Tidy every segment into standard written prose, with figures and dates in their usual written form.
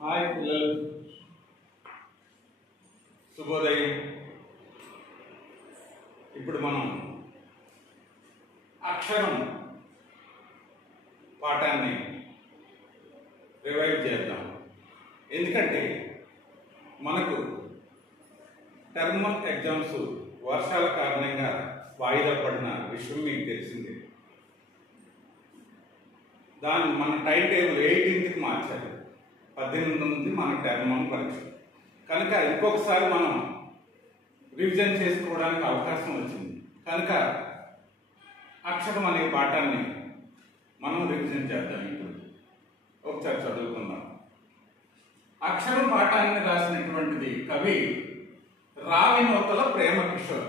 Hi పిల్లలు, శుభోదయం. ఇప్పుడు మనం అక్షరం పాఠాన్ని రివైవ్ చేద్దాం. ఎందుకంటే మనకు టర్మ్ ఎగ్జామ్స్ వర్షాల కారణంగా వాయిదా పడిన విషయం మీకు తెలిసిందే. మన టైం టేబుల్ 18కి మార్చారు. 18 నుంచి మన టర్మ్ పరీక్ష కనుక ఇంకొకసారి మనం రివిజన్ చేసుకోవడానికి అవకాశం వచ్చింది. కనుక అక్షరం అనే పాఠాన్ని మనం రివిజన్ చేద్దాం. ఇప్పుడు ఒకసారి చదువుకుందాం. అక్షరం పాఠాన్ని రాసినటువంటిది కవి రావినోతల ప్రేమకిషోర్.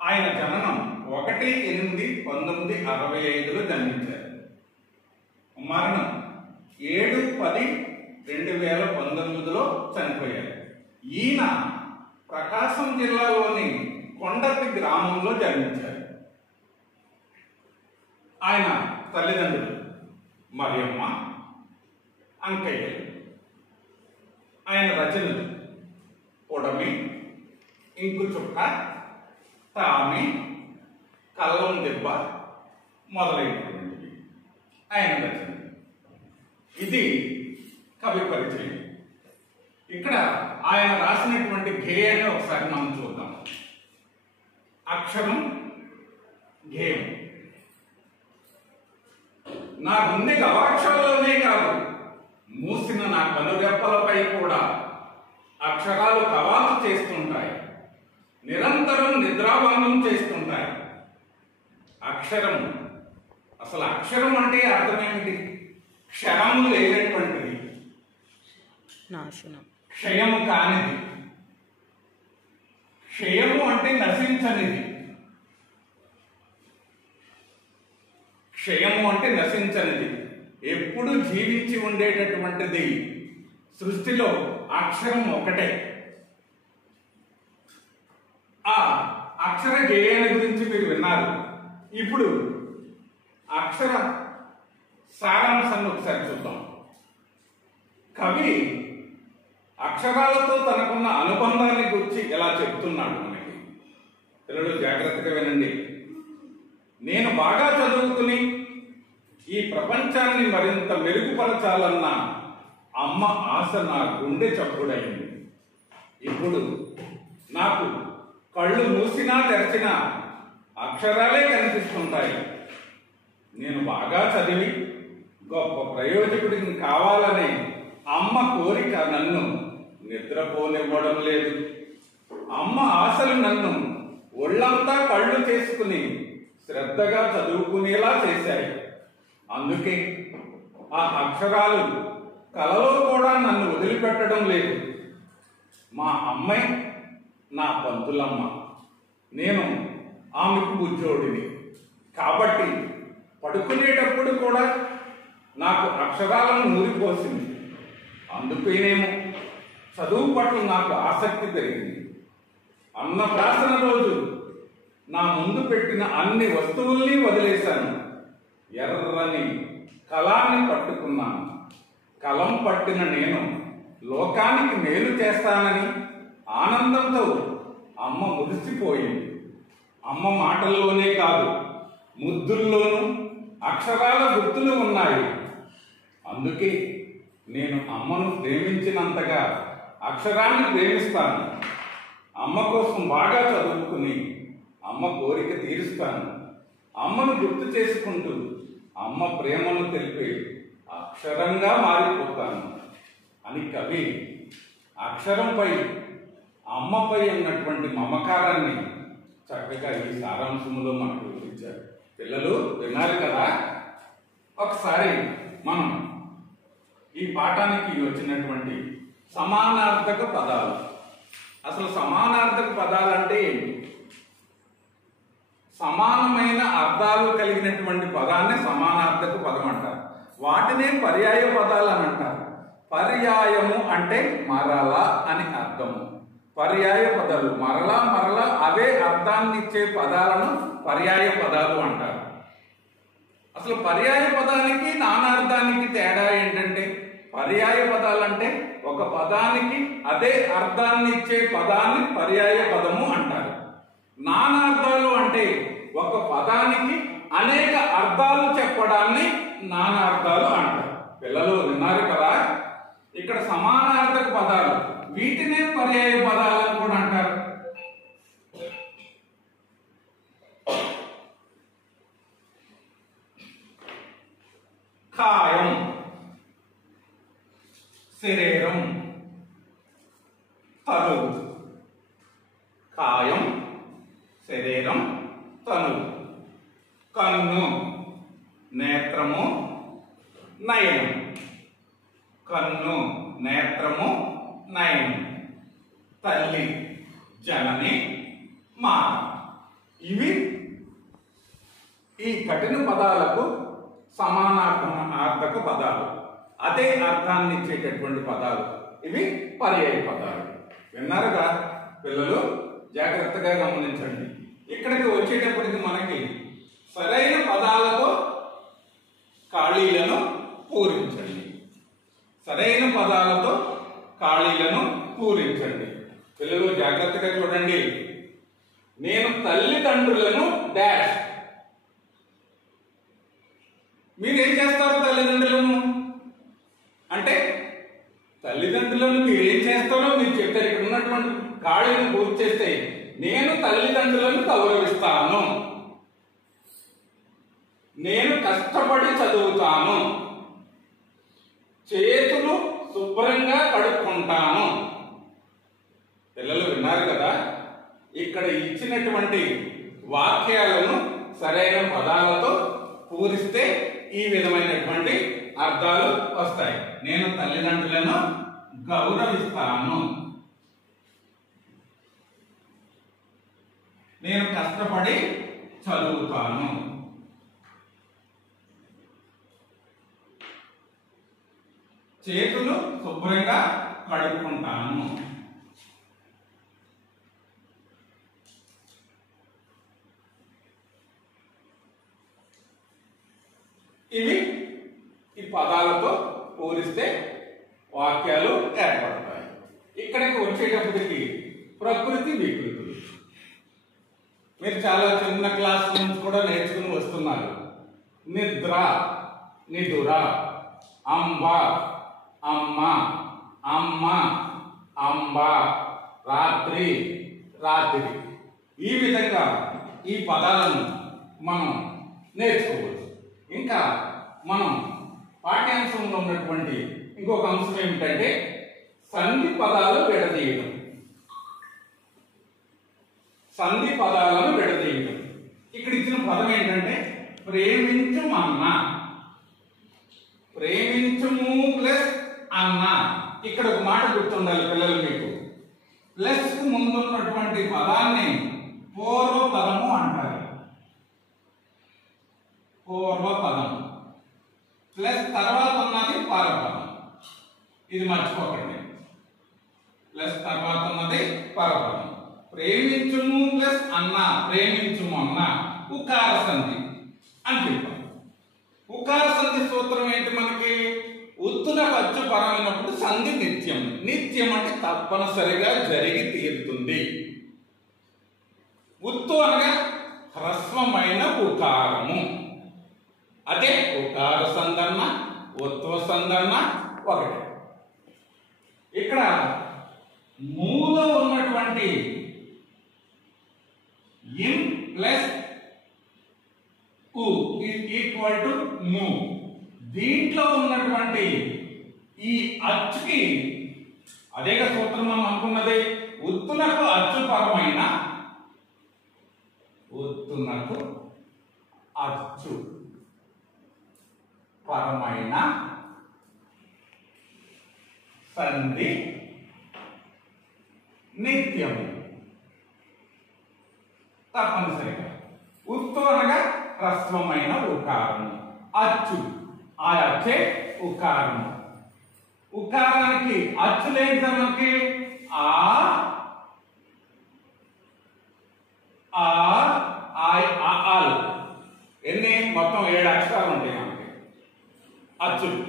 ఆయన జననం 1/8/1965లో జన్మించారు. మరణం 7/10/2019లో చనిపోయారు. ఈయన ప్రకాశం జిల్లాలోని కొండపి గ్రామంలో జన్మించారు. ఆయన తల్లిదండ్రులు మరియమ్మ, అంకయ్య. ఆయన రచనలు పొడమి, ఇంకు చుక్క, తామి, కల్లం దెబ్బ మొదలైనటువంటివి ఆయన రచన. ఇది కవి పరిచయం. ఇక్కడ ఆయన రాసినటువంటి గేయాన్ని ఒకసారి మనం చూద్దాం. అక్షరం గేయం. నా గుండె గవాక్షంలోనే కాదు, మూసిన నా కనురెప్పలపై కూడా అక్షరాలు కవాతు చేస్తుంటాయి, నిరంతరం నిద్రాభంగం చేస్తుంటాయి. అక్షరం, అసలు అక్షరం అంటే అర్థం ఏమిటి? క్షరము లేనటువంటిది, క్షయము కానిది. క్షయము అంటే నశించనిది. క్షయము అంటే నశించనిది, ఎప్పుడు జీవించి ఉండేటటువంటిది. సృష్టిలో అక్షరం ఒకటే. ఆ అక్షర గేయాన్ని గురించి మీరు విన్నారు. ఇప్పుడు అక్షర సారాంశాన్ని ఒకసారి చూద్దాం. కవి అక్షరాలతో తనకున్న అనుబంధాన్ని గురించి ఎలా చెప్తున్నాడు మనకి. పిల్లలు జాగ్రత్తగా వినండి. నేను బాగా చదువుకుని ఈ ప్రపంచాన్ని మరింత మెరుగుపరచాలన్న అమ్మ ఆశ నా గుండె చప్పుడైంది. ఇప్పుడు నాకు కళ్ళు మూసినా తెరిచినా అక్షరాలే కనిపిస్తుంటాయి. నేను బాగా చదివి గొప్ప ప్రయోజకుడిని కావాలనే అమ్మ కోరిక నన్ను నిద్రపోనివ్వడం లేదు. అమ్మ ఆశలు నన్ను ఒళ్ళంతా కళ్ళు చేసుకుని శ్రద్ధగా చదువుకునేలా చేశాయి. అందుకే ఆ అక్షరాలు కలలో కూడా నన్ను వదిలిపెట్టడం లేదు. మా అమ్మాయి నా పంతులమ్మ, నేను ఆమెకు బుజ్జోడిని. కాబట్టి పడుకునేటప్పుడు కూడా నాకు అక్షరాలను నూరిపోసింది. అందుకేనేమో చదువు పట్ల నాకు ఆసక్తి పెరిగింది. అన్నప్రాసన రోజు నా ముందు పెట్టిన అన్ని వస్తువుల్ని వదిలేశాను. ఎర్రని కలాన్ని పట్టుకున్నాను. కలం పట్టిన నేను లోకానికి మేలు చేస్తానని ఆనందంతో అమ్మ మురిసిపోయింది. అమ్మ మాటల్లోనే కాదు, ముద్దుల్లోనూ అక్షరాల గుర్తులు ఉన్నాయి. అందుకే నేను అమ్మను ప్రేమించినంతగా అక్షరాన్ని ప్రేమిస్తాను. అమ్మ కోసం బాగా చదువుకుని అమ్మ కోరిక తీరుస్తాను. అమ్మను గుర్తు చేసుకుంటూ అమ్మ ప్రేమను తెలిపే అక్షరంగా మారిపోతాను అని కవి అక్షరంపై, అమ్మపై ఉన్నటువంటి మమకారాన్ని చక్కగా ఈ సారాంశంలో మనకు వివరించారు. పిల్లలు విన్నారు కదా. ఒకసారి మనం ఈ పాఠానికి వచ్చినటువంటి సమానార్థక పదాలు. అసలు సమానార్థక పదాలు అంటే ఏంటి? సమానమైన అర్థాలు కలిగినటువంటి పదాన్ని సమానార్థక పదం అంటారు. వాటినే పర్యాయ పదాలు అని అంటారు. పర్యాయము అంటే మరల అని అర్థము. పర్యాయ పదాలు మరలా మరలా అవే అర్థాన్ని ఇచ్చే పదాలను పర్యాయ పదాలు అంటారు. అసలు పర్యాయ పదానికి నానార్థానికి తేడా ఏంటంటే పర్యాయ ఒక పదానికి అదే అర్థాన్ని ఇచ్చే పదాన్ని పర్యాయ పదము అంటారు. నానార్థాలు అంటే ఒక పదానికి అనేక అర్థాలు చెప్పడాన్ని నానార్థాలు అంటారు. పిల్లలు విన్నారు కదా, ఇక్కడ సమానార్థక పదాలు, వీటినే పర్యాయ పదాలను కూడా అంటారు. కాయం, శరీరం, తనువు. కాయం, శరీరం, తనువు. కన్ను, నేత్రము, నయనం. కన్ను, నేత్రము, నయనం. తల్లి, జనని, మాత. ఇవి ఈ కఠిన పదాలకు సమానార్థక పదాలు, అదే అర్థాన్ని ఇచ్చేటటువంటి పదాలు. ఇవి పర్యాయ పదాలు. విన్నారుగా పిల్లలు, జాగ్రత్తగా గమనించండి. ఇక్కడికి వచ్చేటప్పటికి మనకి సరైన పదాలతో ఖాళీలను పూరించండి. సరైన పదాలతో ఖాళీలను పూరించండి. పిల్లలు జాగ్రత్తగా చూడండి. నేను తల్లిదండ్రులను డాష్. మీరేం చేస్తారు తల్లిదండ్రులను అంటే? తల్లిదండ్రులను మీరేం చేస్తారో మీరు చెప్తారు. ఇక్కడ ఉన్నటువంటి ఖాళీని పూర్తి చేస్తే నేను తల్లిదండ్రులను గౌరవిస్తాను, నేను కష్టపడి చదువుతాను, చేతులు శుభ్రంగా కడుక్కుంటాను. పిల్లలు విన్నారు కదా, ఇక్కడ ఇచ్చినటువంటి వాక్యాలను సరైన పదాలతో పూరిస్తే ఈ విధమైనటువంటి అర్థాలు వస్తాయి. నేను తల్లిదండ్రులను గౌరవిస్తాను, నేను కష్టపడి చదువుతాను, చేతులు శుభ్రంగా కడుక్కుంటాను. ఇవి ఈ పదాలతో పూరిస్తే వాక్యాలు ఏర్పడతాయి. ఇక్కడికి వచ్చేటప్పటికి ప్రకృతి వికృతులు మీరు చాలా చిన్న క్లాస్ నుంచి కూడా నేర్చుకుని వస్తున్నారు. నిద్ర, నిదుర, అంబ, అమ్మ, అమ్మ, అంబ, రాత్రి, రాత్రి. ఈ విధంగా ఈ పదాలను మనం నేర్చుకోవచ్చు. ఇంకా మనం పాఠ్యాంశంలో ఉన్నటువంటి ఇంకొక అంశం ఏమిటంటే సంధి పదాలు విడదీయడం. సంధి పదాలను విడదీయడం. ఇక్కడ ఇచ్చిన పదం ఏంటంటే ప్రేమించుమన్న. ప్రేమించుము ప్లస్ అన్న. ఇక్కడ ఒక మాట గుర్తుండాలి పిల్లలు మీకు. ప్లస్ కు ముందున్నటువంటి పదాన్ని పూర్వపదము అంటారు. పూర్వపదం ప్లస్ తర్వాత ఉన్నది పరపదం. ఇది మర్చిపోకండి. ప్లస్ తర్వాత ఉన్నది పరపదం. ప్రేమించుము ప్లస్ అన్న, ప్రేమించుము అన్న ఉకార సంధి అని చెప్పాం. ఉకార సంధి సూత్రం ఏంటి మనకి? ఉత్తున ఖర్చు పరమైనప్పుడు సంధి నిత్యం. నిత్యం అంటే తప్పనిసరిగా జరిగి తీరుతుంది. ఉత్తు అనగా హ్రస్వమైన ఉకారము. అదే ఉకార సందర్న, ఉత్వ సందర్న ఒకటి. ఇక్కడ మూలో ఉన్నటువంటి ఇన్ ప్లస్ उ ఈజ్ ఈక్వల్ టు ము. దీంట్లో ఉన్నటువంటి ఈ అచ్చుకి అదేగా సూత్రం మనం అనుకున్నది. ఉత్తునకు అచ్చుపరమైన, ఉత్తునకు అచ్చు పరమైన సంధి నిత్యం. తప్పనిసరిగా ఉత్తు అనగా హ్రస్వమైన ఉకారము, అచ్చు, ఆ అచ్చే ఉకారము. ఉకారానికి అచ్చులేంటి మనకి? ఆ, ఆ, ఆలు. ఎన్ని? మొత్తం 7 అక్షరాలు ఉంటాయి మనకి అచ్చులు.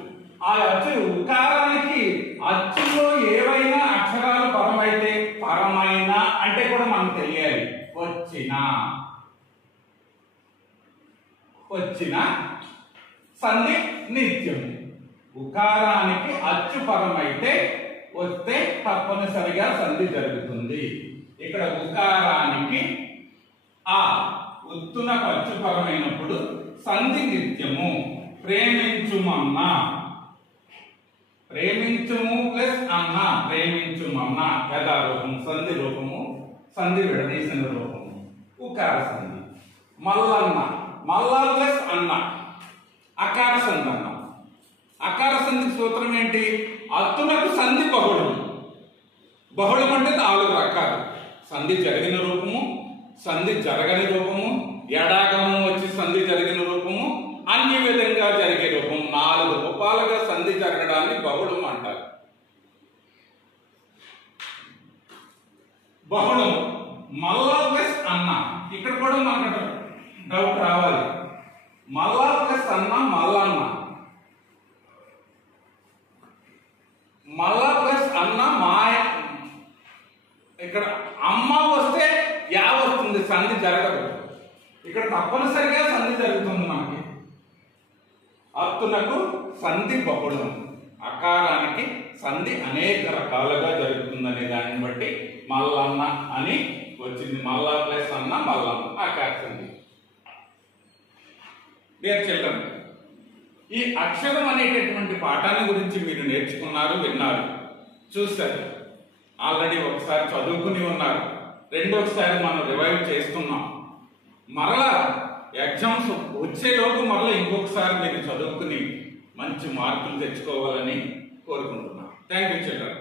ఆ అచ్చులు ఉకారానికి అచ్చులో కూడా మనకు తెలియాలి. వచ్చిన సంధి నిత్యము. ఉకారానికి అచ్చు పదం అయితే వస్తే తప్పనిసరిగా సంధి జరుగుతుంది. ఇక్కడ ఉకారానికి ఆ ఉత్తునకు అచ్చు పదమైనప్పుడు సంధి నిత్యము. ప్రేమించుమన్నా, ప్రేమించుము ప్లస్ అన్న, ప్రేమించుమన్నా యథారూపము, సంధి రూపము, సంధి విడదీసిన రూపము, ఉకార సంధి. మల్లన్న, మల్ల ప్లస్ అన్న, అకార సంధి అన్నాం. అకార సంధి సూత్రం ఏంటి? అత్తునకు సంధి బహుళం. బహుళం అంటే 4 రకాలు: సంధి జరిగిన రూపము, సంధి జరగని రూపము, ఎడాగము వచ్చి సంధి జరిగిన రూపము, అన్ని విధంగా జరిగే రూపం. 4 రూపాలుగా సంధి జరగడాన్ని బహుళం అంటారు. బహుళం మల్లా ప్లస్ అన్న. ఇక్కడ కూడా మనకు డౌట్ రావాలి. మల్లా ప్లస్ అన్న మల్లన్న, మల్లా ప్లస్ అన్న మాయ. ఇక్కడ అమ్మ వస్తే యా వస్తుంది, సంధి జరగదు. ఇక్కడ తప్పనిసరిగా సంధి జరుగుతుంది మనకి. అత్తునకు సంధి బహుళం, అకారానికి సంధి అనేక రకాలుగా జరుగుతుందనే దాన్ని బట్టి మల్లన్న అని వచ్చింది. మల్లా ప్లస్ అన్న మల్లన్న, అకార సంధి. డియర్ చిల్డ్రన్, ఈ అక్షరం అనేటటువంటి పాఠాన్ని గురించి మీరు నేర్చుకున్నారు, విన్నారు, చూశారు. ఆల్రెడీ ఒకసారి చదువుకుని ఉన్నారు, రెండోసారి మనం రివైవ్ చేస్తున్నాం. మరలా ఎగ్జామ్స్ వచ్చేలోపు మరలా ఇంకొకసారి మీరు చదువుకుని మంచి మార్కులు తెచ్చుకోవాలని కోరుకుంటున్నాను. Thank you children.